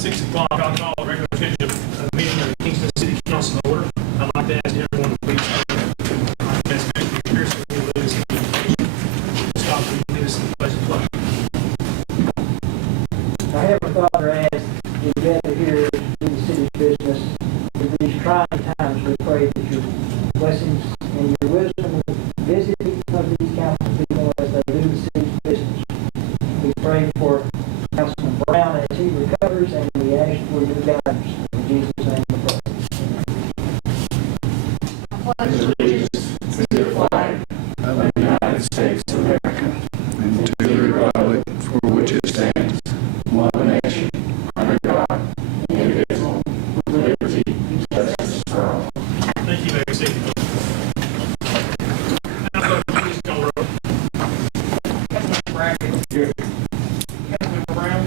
6 o'clock, I'll call a regular scheduled meeting of the Kingston City Council in order. I'd like to ask everyone to please stand. That's good. Pearson will lead us in the invocation. Stop and lead us in the pledge of flag. Our Heavenly Father, as we gather here in the city's business, in these trying times, we pray that your blessings and your wisdom will visit each of these council people as they do the city's business. We pray for Councilman Brown as he recovers, and we ask for your guidance. In Jesus' name we pray. I pledge allegiance to the flag of the United States of America and to the republic for which it stands, one nation, under God, indivisible, with liberty and justice for all. Thank you, Mayor City. Now, clerk, please call roll. Councilmember Brackett. Here. Councilmember Brown.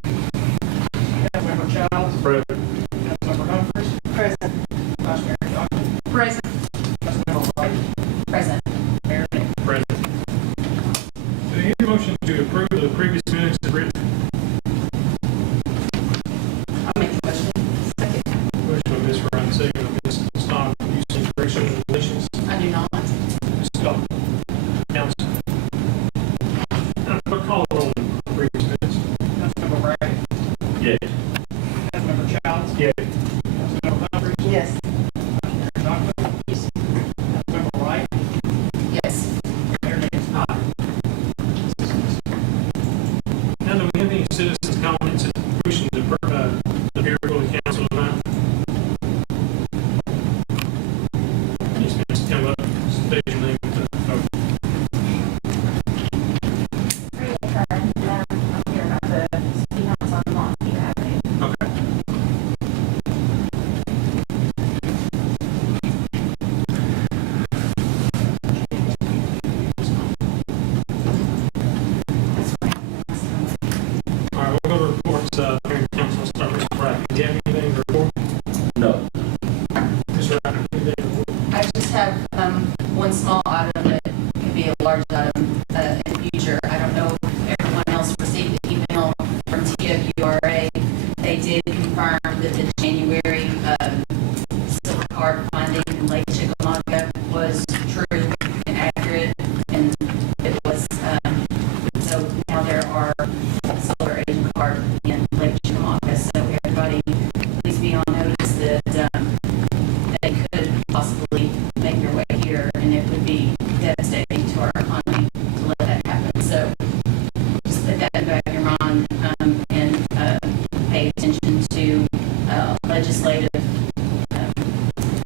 Councilmember Childs. Present. Councilmember Humphries. Present. Vice Mayor Johnson. Present. Councilmember White. Present. Mayor Nick. Present. Do you hear a motion to approve the previous minutes as written? I'll make the motion. Second. Motion by Ms. Ryan, second by Ms. Stock. You see corrections and deletions? I do not. Ms. Stock. Council. Now, clerk, call the roll on the previous minutes. Councilmember Brackett. Yes. Councilmember Childs. Yes. Councilmember Humphries. Yes. Mayor Johnson. Yes. Councilmember White. Yes. Mayor Nick. Now, do we have any citizens' comments that wishing to appear before the council tonight? Please, Ms. come up, state your name. I'm here about the city council on Monty Avenue. Okay. All right, we'll go to reports. Mayor and council, start with Mr. Brackett. Do you have anything to report? No. Mr. Ryder, anything to report? I just have one small item that could be a large item in the future. I don't know if everyone else received the email from TWRA. They did confirm that the January silver card finding in Lake Chickamauga was true and accurate, and it was so now there are silver Asian cards in Lake Chickamauga. So everybody, please be on notice that they could possibly make their way here, and it would be devastating to our economy to let that happen. So just put that in the back of your mind and pay attention to legislative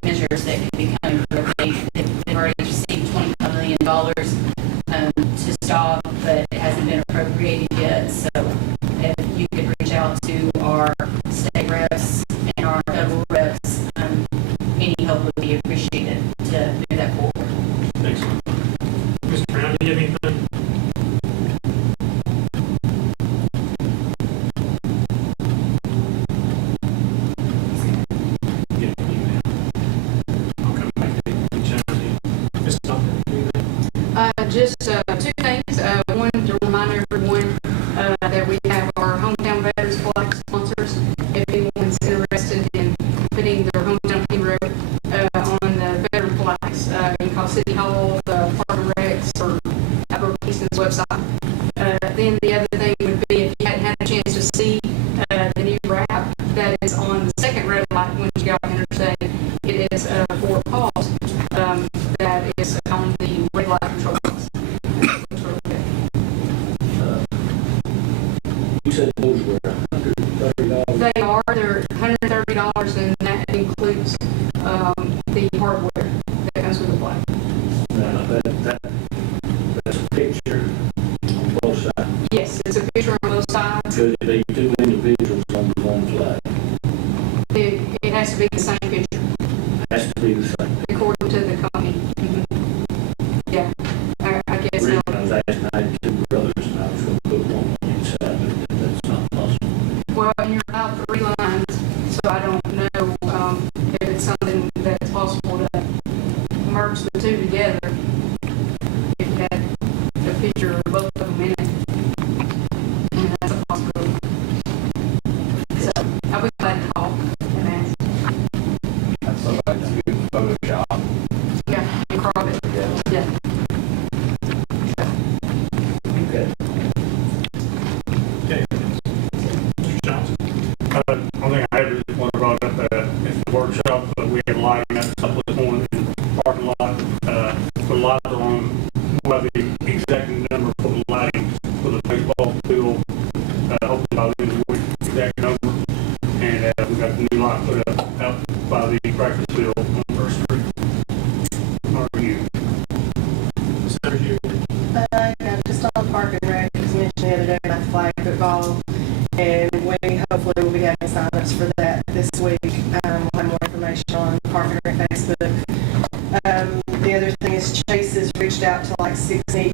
measures that could be coming through. They've already received $25 million to stop, but it hasn't been appropriated yet. So if you could reach out to our state reps and our federal reps, any help would be appreciated to move that forward. Thanks. Mr. Brown, do you have anything? Yeah, email. I'll come back to you. Challenge you. Ms. Stockton, anything? Just two things. One, to remind everyone that we have our hometown veterans flag sponsors. If anyone's interested in putting their hometown hero on the veteran flags, you can call City Hall, the Park and Recs, or Kingston's website. Then the other thing would be, if you hadn't had a chance to see the new wrap that is on the second red light when you got interstate, it is for pause. That is on the red light control box. It's really good. You said those were $130. They are. They're $130, and that includes the hardware that comes with the flag. That's a picture on both sides. Yes, it's a picture on both sides. Could it be two individuals on the one flag? It has to be the same picture, Has to be the same. according to the company. Yeah, I guess. The reason I was asking, I had two brothers, and I was going to put one on each side, but that's not possible. Well, you're about 3 lines, so I don't know if it's something that's possible to merge the two together. If you had a picture of both of them in it, and that's a possibility. So I would we got the new line put up out by the practice field on First Street. How are you? Senator Hugh? Yeah, just on Park and Rec, as mentioned the other day about flag football, and we hopefully will be having sign-ups for that this week. We'll have more information on Park and Rec Facebook. The other thing is Chase has reached out to like 60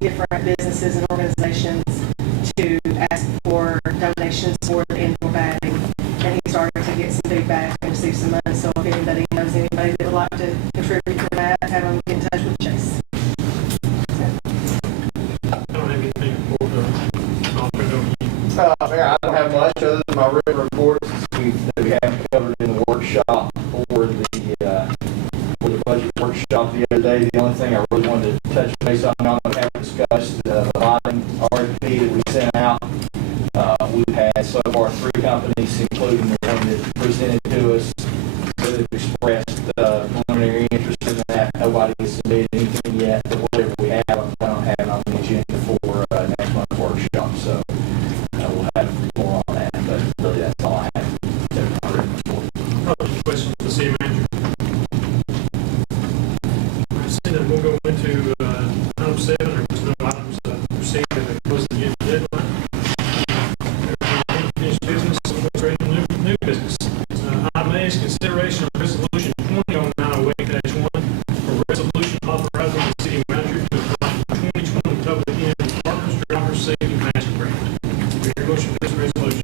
different businesses and organizations to ask for donations for the indoor batting, and he's starting to get some feedback and receive some money. So if anybody knows anybody that would like to contribute to that, have them get in touch with Chase. I don't have anything for the, I'll turn it over to you. Mayor, I don't have much other than my written reports that we have covered in the workshop for the budget workshop the other day. The only thing I really wanted to touch base on, we haven't discussed the lighting RFP that we sent out. We've had so far 3 companies, including the one that presented to us, that have expressed preliminary interest in that. Nobody has submitted anything yet, but whatever we have, I'm going to have it on the agenda for next month's workshop. So we'll have more on that, but really that's all I have. Questions for the city manager? See that we'll go into item 7, or there's no items proceed to the close of the agenda deadline. Unfinished business, we'll go straight to new business. Item A is consideration of resolution 2009-08-1 for resolution authorizing the city manager to apply for 2020 public entity partners driver safety match grant. Do you hear a motion for this resolution?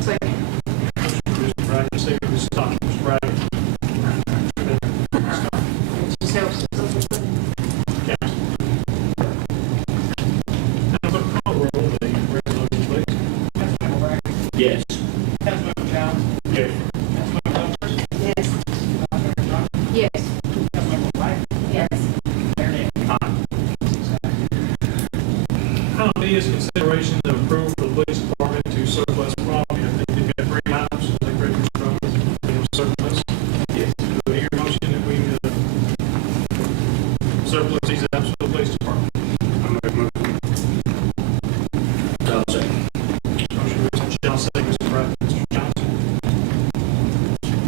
Second. Motion for Mr. Bragg, second for Mr. Stockton. Mr. Bragg. Just helps us. Council. Now, clerk, call the roll on the resolution, please. Councilmember Bragg. Yes. Councilmember Childs. Yes. Councilmember Bumpers. Yes. Councilmember Johnson. Yes. Councilmember White. Yes. Mayor Dan. Item B is consideration of approval for the police department to surplus property. I think they've got 3 items, so they ready for surplus. Yes. Do I hear a motion that we surplus these items for the police department? I make a motion. I'll second. Motion, Mr. Johnson, second, Mr. Pratt, Mr. Johnson.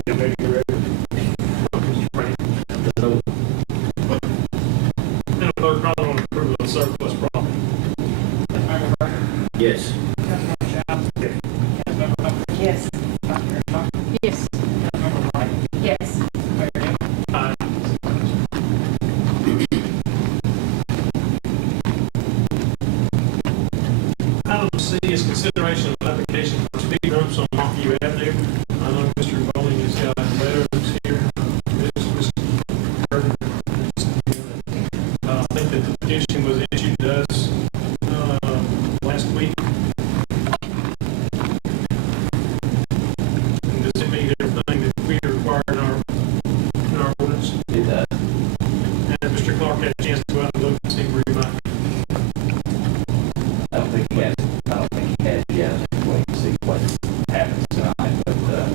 Yeah, maybe you're ready. Mr. Pratt. And a third call on approval of surplus property. Councilmember Bragg. Yes. Councilmember Childs. Yes. Councilmember Bumpers. Yes. Councilmember Johnson. Yes. Councilmember White. Yes. Mayor Dan. Aye. Item C is consideration of application for speed bumps on Montview Avenue. I know Mr. Bowling has got letters here. I think that the petition was issued to us last week. And does it meet everything that we require in our ordinance? It does. And Mr. Clark had a chance to go out and look and see where he might. I don't think he has yet. Wait and see what happens tonight, but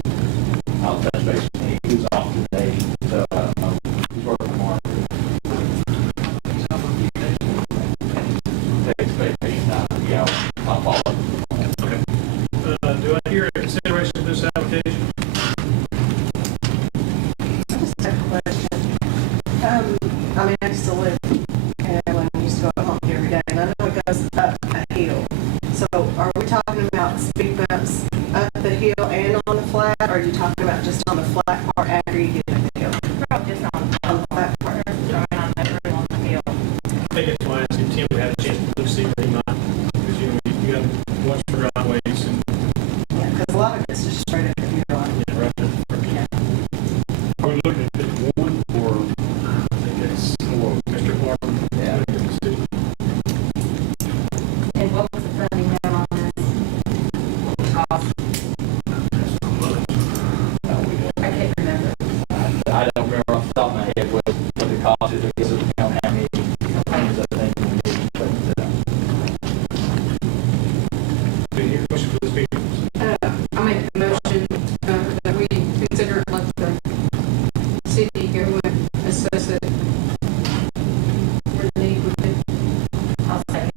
I'll touch base with him. He was off today, so I don't know. He's working tomorrow. Takes vacation time. Yeah, I'll follow up. Okay. Do I hear a consideration of this application? I just have a question. I mean, I used to live in Atlanta, I used to go home every day, and I know it goes up a hill. So are we talking about speed bumps up the hill and on the flat, or are you talking about just on the flat part after you get up the hill? Probably just on On the flat part. driving on that road on the field. I think that's why I asked if Tim would have a chance to look, see where he might, because, you got one for driveways and, Yeah, because a lot of it's just straight up the hill. right there. Are we looking at this one, or I think that's more Mr. Clark? Yeah. And what was the funding note on this? Cost? I can't remember. I don't remember off the top of my head what the cost is. Because of how many things I think we need, but Do you hear a motion for the speed bumps? I make a motion that we consider it like the city go and assess it where the need would be. I'll second.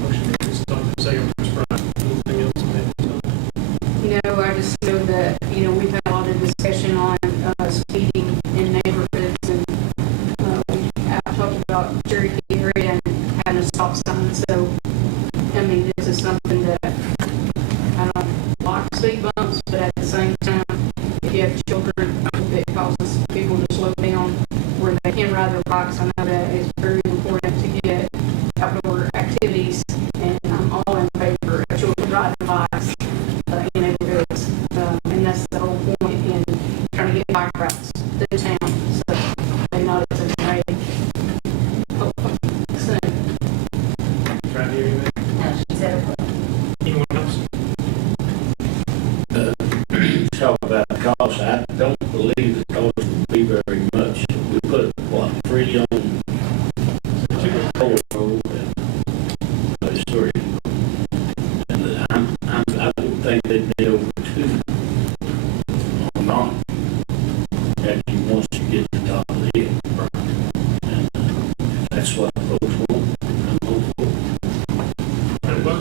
Motion made, Mr. Stockton, second, Mr. Bryant. Anything else on that? know. I just know that, we've had a lot of discussion on speeding in neighborhoods, and I've talked about Cherokee area and having a stop sign. So, this is something that I don't like speed bumps, but at the same time, if you have children, it causes people to slow down where they can ride their bikes. I know that is very important to get outdoor activities, and I'm all in favor of children riding bikes in neighborhoods, and that's the whole point in trying to get bike routes through town, so they know it's okay. Hopefully soon. Try to hear anything? No, she said it. Anyone else? Talk about the cost. I don't believe the cost will be very much. We put, what, 3 on Road and it's 3. And I would think they'd be over 2 on not. Actually, once you get to the top of the hill. And if that's what folks want, I'm all for it. And what?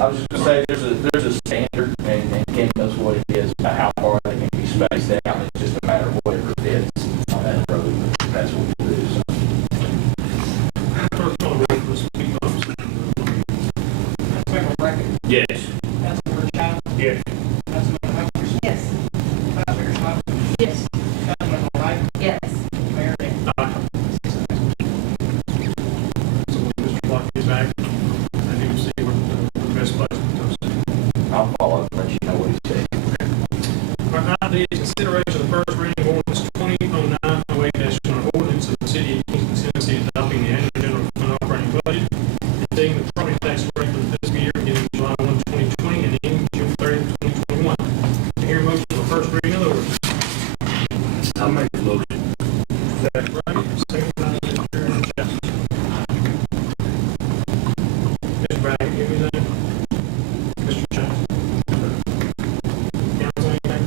I was just gonna say, there's a standard, and Ken knows what it is, about how far they can be spaced out. It's just a matter of whatever fits on that road. That's what we do. So. First call roll for speed bumps. Councilmember Brackett. Yes. Councilmember Childs. Yes. Councilmember Humphries. Yes. Vice Mayor Smiles. Yes. Councilmember Wright. Yes. Mayor Dan. Aye. So when Mr. Block gets back, I need to see what the best place is. I'll follow up and let you know what he said. Our item D is consideration of the first reading of ordinance 2009-08-1, an ordinance of the city of Kingston, Tennessee, adopting the annual general fund operating budget and setting the property tax rate for the fiscal year beginning July 1, 2020 and ending June 30, 2021. I hear a motion for first reading of the ordinance. I'll make the motion. That's right. Second by Mr. Chapman. Mr. Brackett, give me that. Mr. Chapman. Council, anything?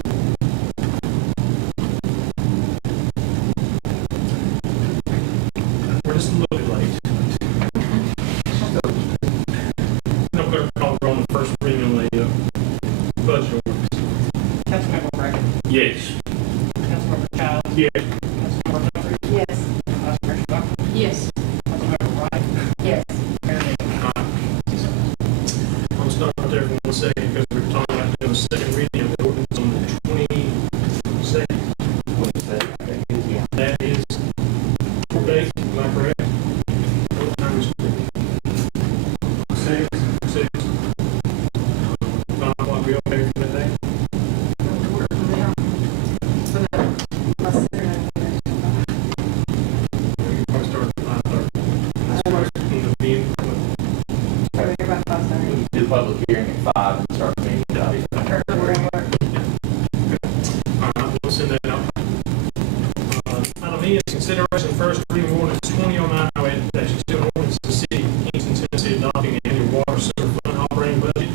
We're just a little bit late. No clerk call for on the first reading of the budget ordinance. Councilmember Brackett. Yes. Councilmember Childs. Yeah. Councilmember Humphries. Yes. Vice Mayor Smiles. Yes. Councilmember Wright. Yes. Mayor Dan. I'm gonna stop right there for 1 second because we're talking about doing a second reading of the ordinance on the 22nd. That is date, am I correct? What time is it? 6. 5 o'clock, we okay for that day? Unless they're not- We probably start at 5:30. That's first in the meeting. Probably about 5:30. Do public hearing at 5 and start the meeting at 8. We'll send that out. Item E is consideration of first reading of ordinance 2009-08-2, an ordinance of the city of Kingston, Tennessee, adopting the annual water sewer fund operating budget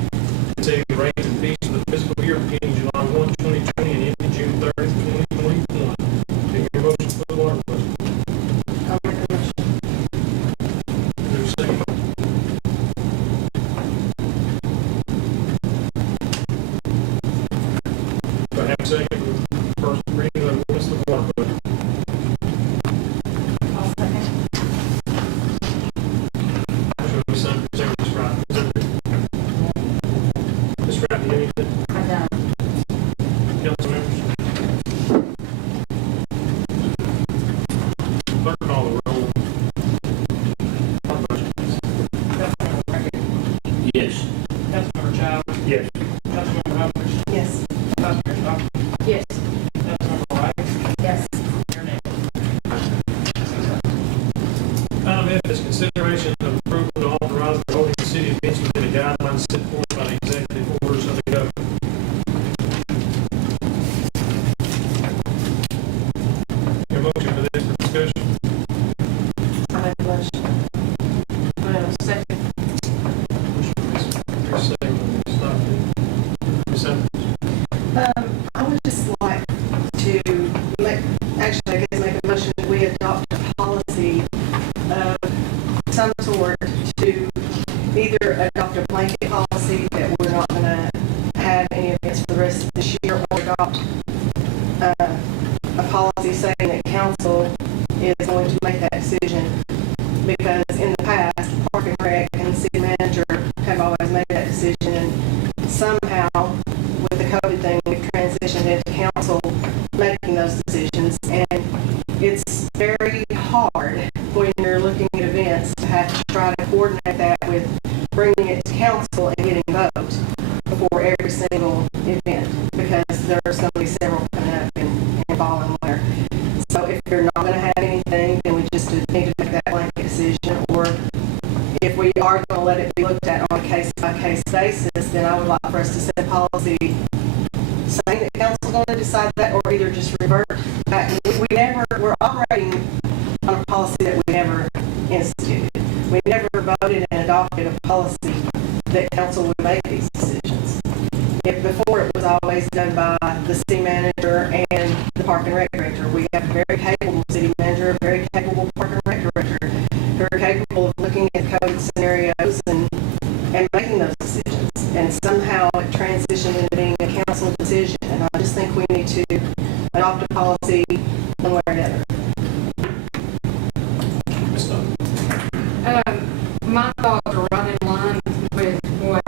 and setting the rates and fees for the fiscal year beginning July 1, 2020 and ending June 30, 2021. Do you hear a motion for the water budget? I'll make the motion. Is there a second? Do I have a second for the first reading of the ordinance of the water budget? I'll second. Motion by Ms. Sanders, second by Ms. Wright. Ms. Wright, do you have anything? I'm done. Council members? adopt a policy saying that council is going to make that decision, because in the past, Park and Rec and the city manager have always made that decision, and somehow, with the COVID thing, we've transitioned into council making those decisions, and it's very hard when you're looking at events to have to try to coordinate that with bringing it to council and getting votes before every single event, because there are so many several coming up and falling where. So if you're not going to have anything, then we just need to make that blanket decision, or if we are going to let it be looked at on a case-by-case basis, then I would like for us to set a policy saying that council's going to decide that, or either just revert back. We're operating on a policy that we never instituted. We never voted and adopted a policy that council would make these decisions. If before it was always done by the city manager and the park and rec director. We have a very capable city manager, a very capable park and rec director, who are capable of looking at COVID scenarios and making those decisions. And somehow it transitioned into being a council decision. And I just think we need to adopt a policy one way or another. Ms. Dunn. My thoughts are right in line with what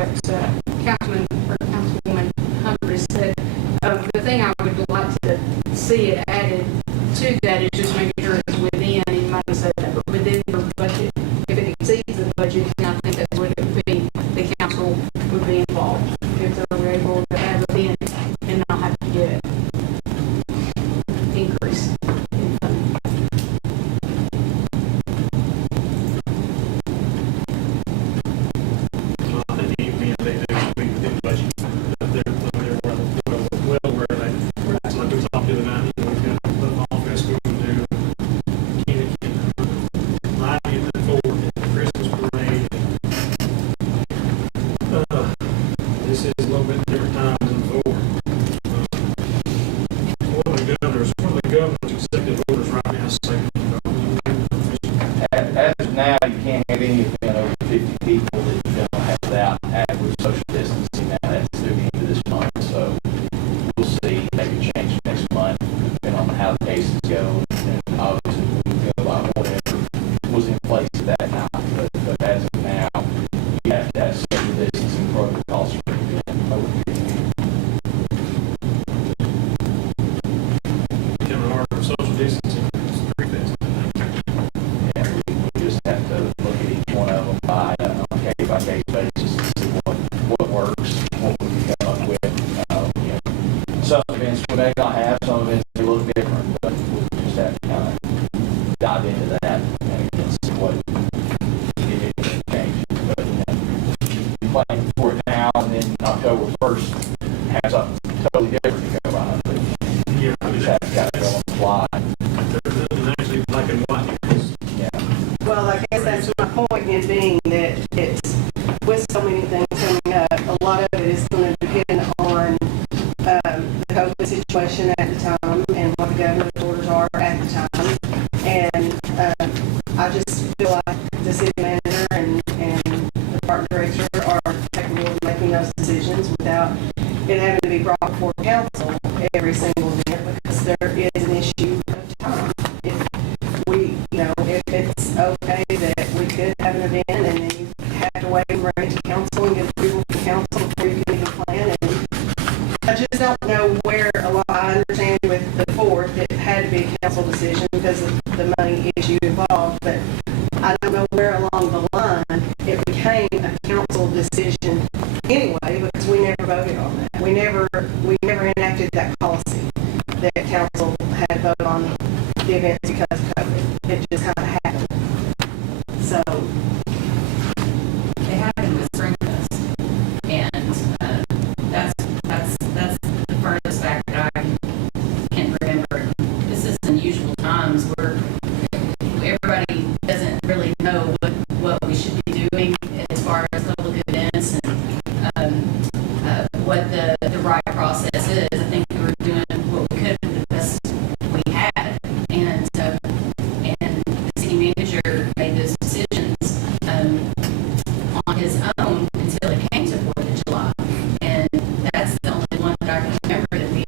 Councilman or Councilwoman Humphrey said. The thing I would like to see it added to that is just making sure it's within, and you might have said that, but within your budget. If it exceeds the budget, then I think that's what it would be. The council would be involved if they were able to have it in and not have to get increase in funding. I think they do speak within the budget. They're well aware of that. It's like we talked the other night, we've got the office, we can do live at the fort, the Christmas parade. This is a little bit different times than before. One of the governor's executive orders right now say, As of now, you can't have any event over 50 people that you don't have without adequate social distancing. Now, that's through the end of this month, so we'll see. Maybe change next month, depending on how the cases go. And obviously, we'll go by whatever was in place at that time. But as of now, you have to have social distancing protocols for an event over 50 people. becoming harder for social distancing. It's pretty fast. Yeah, we just have to look at each one of them on a case-by-case basis to see what works, what we can come up with. Some events we may not have, some events may look different, but we'll just have to kind of dive into that and again see what if anything changes. But be planning for it now, and then October 1st have something totally different to go by. But Yeah, I we mean, just have to go on the fly. there's nothing actually black and white. It's Yeah. Well, I guess that's my point in being that it's, with so many things coming up, a lot of it is going to depend on the COVID situation at the time and what the governor's orders are at the time. And I just feel like the city manager and the park director are capable of making those decisions without it having to be brought before council every single event, because there is an issue of time. If it's okay that we could have an event and then you have to wait and bring it to council and get approval from council before you can even plan. And I just don't know where I understand with the fourth, it had to be a council decision because of the money issue involved, but I don't know where along the line it became a council decision anyway, because we never voted on that. We never enacted that policy that council had to vote on the events because of COVID. It just kind of happened. So, They happened with Sprinkless, and that's the furthest back that I can remember. This is unusual times where everybody doesn't really know what we should be doing as far as public events and what the right process is. I think we were doing what we could with the best we had, and the city manager made those decisions on his own until it came to 4th of July, and that's the only one that I can remember that we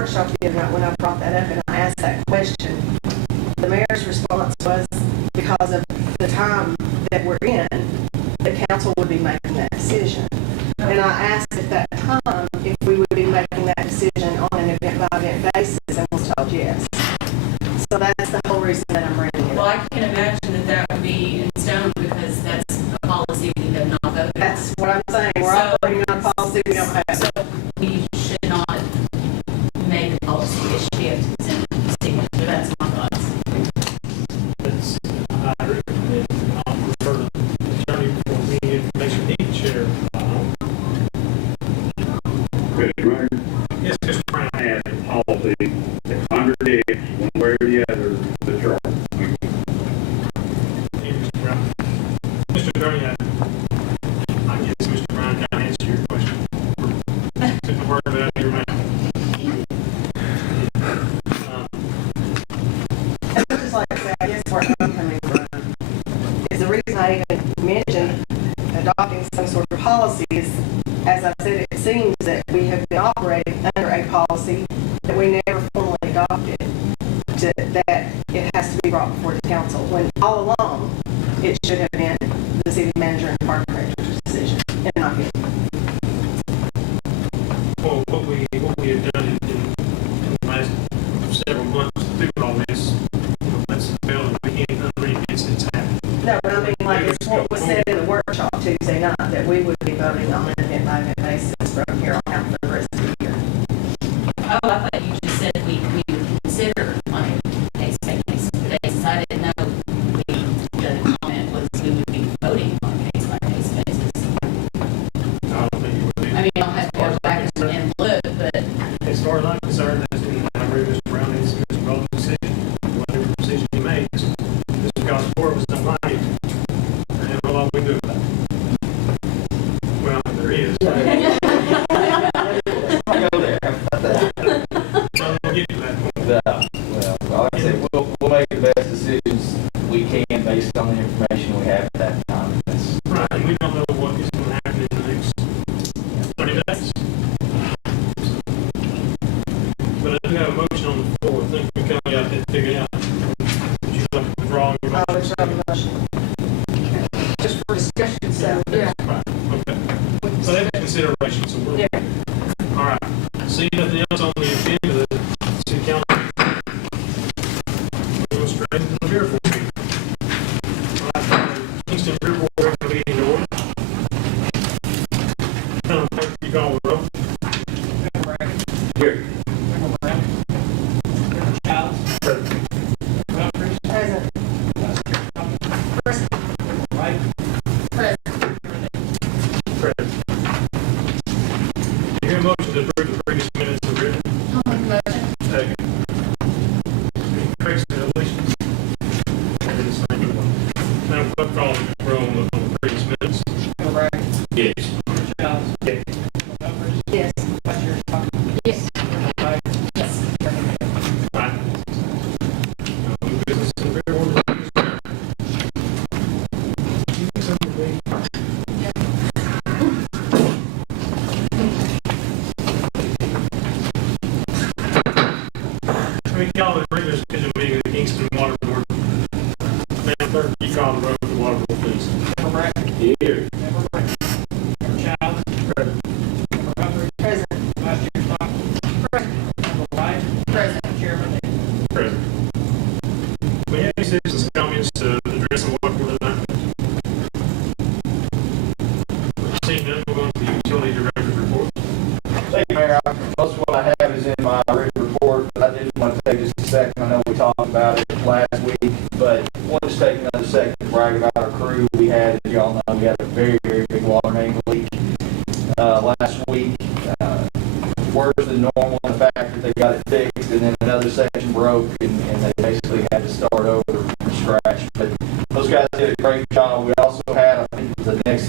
workshop the other night when I brought that up and I asked that question, the mayor's response was because of the time that we're in, the council would be making that decision. And I asked at that time if we would be making that decision on an event-by-event basis, and was told yes. So that's the whole reason that I'm bringing it Well, up. I can imagine that that would be in stone because that's a policy we have not voted on. That's what I'm saying. We're So- operating on a policy we don't have. So we should not make a policy, it should be up to the city. That's my thoughts. That's, I recommend, I'll refer to the attorney for any information he can share. Mr. Mayor, Yes, Mr. Brown. I have a policy that contradicts one way or the other the charter. Mr. Brown. Mr. Attorney, I guess Mr. Brown kind of answered your question. Took the word out of your mouth. It's just like I said, I guess where I'm coming from is the reason I even mentioned adopting some sort of policy is, as I said, it seems that we have been operating under a policy that we never formally adopted, that it has to be brought before the council, when all along, it should have been the city manager and park director's decision, and not his. Well, what we have done in the last several months through all this, that's the bill, and we can't unread it, it's happened. No, but I mean, like, it's what was said in the workshop Tuesday night, that we would be voting on an event-by-event basis from here on out for the rest of the year. Oh, I thought you just said we would consider on a case-by-case basis. I didn't know the comment was we would be voting on a case-by-case basis. I don't think it would be. I mean, I'll have to go back and look, but As far as I'm concerned, that's the, I agree with Mr. Brown, it's Mr. Bowles' decision. Whatever decision he makes, just because the board was not like it, and what all we do about it. Well, there is. I go there. So we'll get to that point. Well, like I said, we'll make the best decisions we can based on the information we have at that time. That's, Right, and we don't know what is going to happen in the next 30 days. But I do have a motion on the floor. I think we kind of got that figured out. Would you like to withdraw your I motion? would try the motion. Just for discussion, so, yeah. Right, okay. So that's consideration, so we're, all right. See nothing else on the agenda, the city council. We'll go straight into the beer board meeting. All right, Kingston Beer Board regular meeting to order. Madam Clerk, you call the roll. Member Bragg, Here. Member Brown, Member Childs, Present. Humphries, Present. Vice Chair Thomas, Member Wright, present. Present. You hear a motion to approve the previous minutes of written? I'll make a motion. Second. Any corrections or deletions? That is the same one. Madam Clerk, call the roll on the previous minutes. Member Bragg, Yes. Member Childs, Yes. Humphries, Yes. Vice Chair Thomas, Yes. Member Wright, Yes. Right. New business in the beer board. We call the regular scheduled meeting of the Kingston Water Board. Madam Clerk, you call the roll for the water board, please. Member Bragg, Here. Member Wright, Member Childs, Present. Member Humphries, Present. Vice Chair Thomas, Member Wright, Present. Chairman Hill. Present. We have any citizens' comments to address the water board tonight? Seeing none, we're going to the utility director's report. Thank you, Mayor. Most of what I have is in my written report, but I did want to take just a second. I know we talked about it last week, but I want to just take another second to brag about our crew. We had, as y'all know, we had a very, very big water main leak last week. Worse than normal in the fact that they got it fixed, and then another section broke, and they basically had to start over from scratch. But those guys did a great job. We also had, I think, the next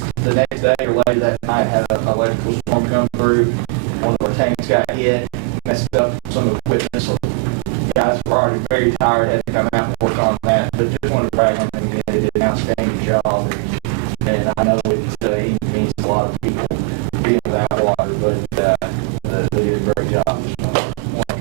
day or later that night, had an electrical storm come through. One of our tanks got hit, messed up some equipment, so the guys were already very tired, had to come out and work on that. But just wanted to brag on them again. They did an outstanding job, and I know it means a lot of people being without water, but they did a great job. Just want to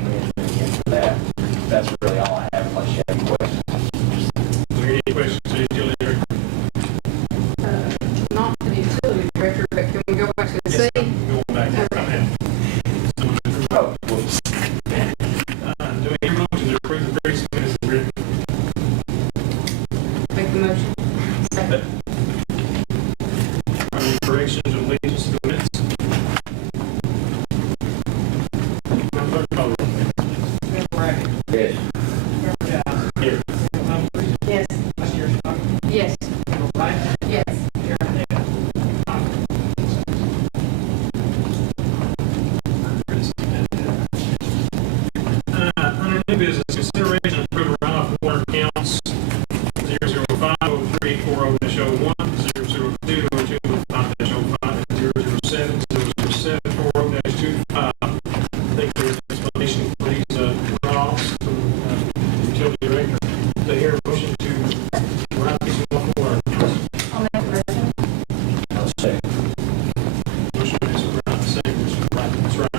Yes. Member Giles. Here. Member Humphries. Yes. Vice Chair Stockton. Yes. Member White. Yes. Chairman Hale. Under new business, consideration of approving runoff water accounts 0050340-01, 0020205-05, and 007-00740-25. I think there's explanation for these runoffs from utility director. To hear a motion to write these runoff water accounts. I'll make a motion. I'll say. Motion is right, second is right, that's right.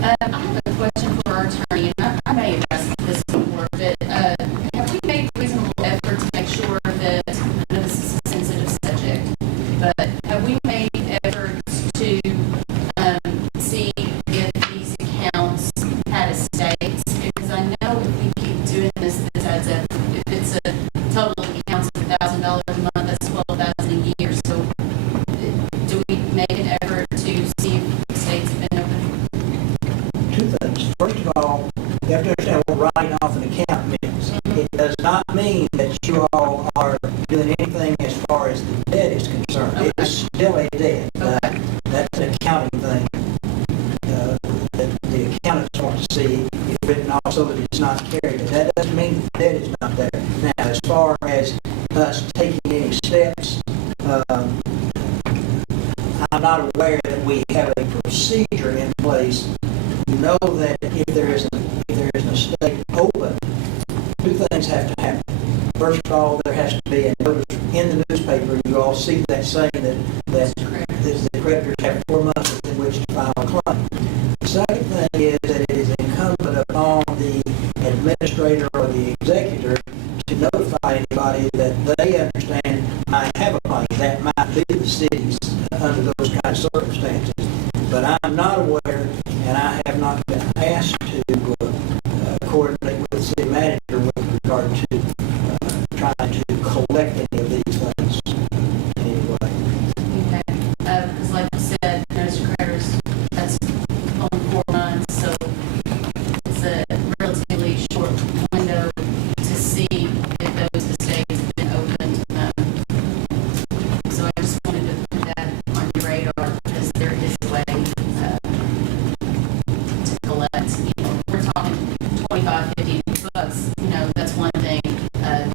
I have a question for our attorney, and I may have asked this before, but have we made reasonable effort to make sure that, I know this is a sensitive subject, but have we made efforts to see if these accounts had estates? Because I know if we keep doing this adds up. If it's a total of accounts of $1,000 a month, that's $12,000 a year. So do we make an effort to see if estates have been open? Two things. First of all, you have to understand what writing off an account means. It does not mean that you all are doing anything as far as the debt is concerned. Okay. It's still a debt. That's an accounting thing. That the accountants want to see it written off so that it's not carried. But that doesn't mean the debt is not there. Now, as far as us taking any steps, I'm not aware that we have a procedure in place. Know that if there is an estate open, two things have to happen. First of all, there has to be a notice in the newspaper. You all see that saying that the creditors have 4 months within which to file a claim. The second thing is that it is incumbent upon the administrator or the executor to notify anybody that they understand I have a claim. That might be the city's under those kind of circumstances. But I'm not aware, and I have not been asked to coordinate with the city manager with regard to trying to collect any of these things anyway. Okay, because like you said, notice to creditors, that's only 4 months, so it's a relatively short window to see if those estates have been opened. So I just wanted to put that on your radar, because there is a way to collect, we're talking 25, 50 bucks, that's one thing.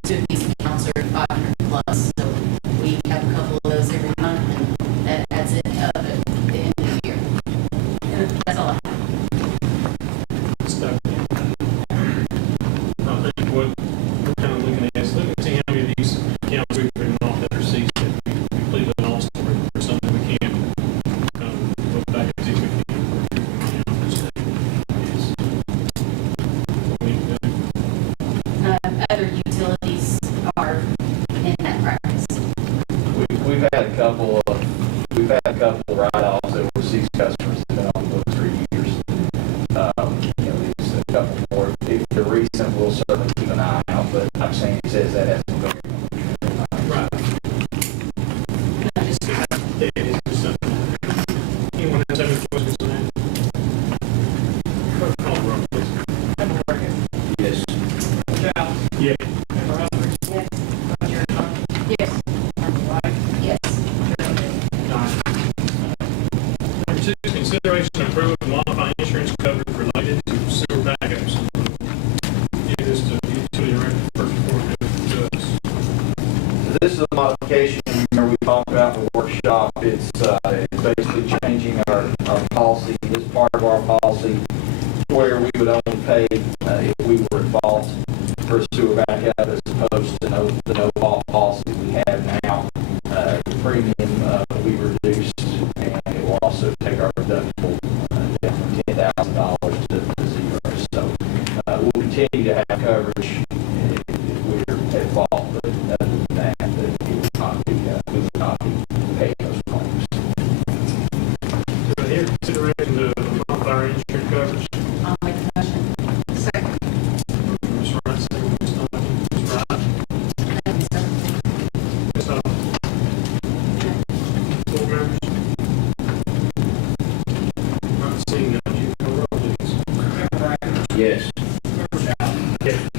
2 of these accounts are 500 plus, so we have a couple of those every month, and that adds it up at the end of the year. That's all I have. Stuff. I think what we're kind of looking at is looking to see how many of these accounts we've written off that are ceased, that we completely lost, or something we can't go back and see if we can. Other utilities are in that practice. We've had a couple of write-offs that were seized customers that have been on the books for years. There's a couple more. If they're recent, we'll certainly keep an eye out, but I'm saying he says that hasn't been going on. Right. Just it is something. Anyone has any questions on that? Call the roll, please. Member Morgan. Yes. Member Giles. Yeah. Member Humphries. Yes. Vice Chair Stockton. Yes. Member White. Yes. Chairman Hale. Number 2, consideration of approval of modifying insurance coverage related to sewer backups. Give this to the utility director first before we do it to us. This is a modification, remember we talked about in the workshop, it's basically changing our policy, this part of our policy, where we would only pay if we were at fault for a sewer backup as opposed to the no-fault policy we have now. The premium will be reduced, and it will also take our deductible down from $10,000 to 0. So we'll continue to have coverage if we're at fault, but other than that, we will not be paying those claims. So here, consideration of modify our insurance coverage. I'll make the motion. Second. Ms. Rice, second, Ms. Stockton. Ms. Wright. Ms. Stockton. Board members. Not seeing none, you can roll, please. Member Morgan. Yes. Member Giles. Okay.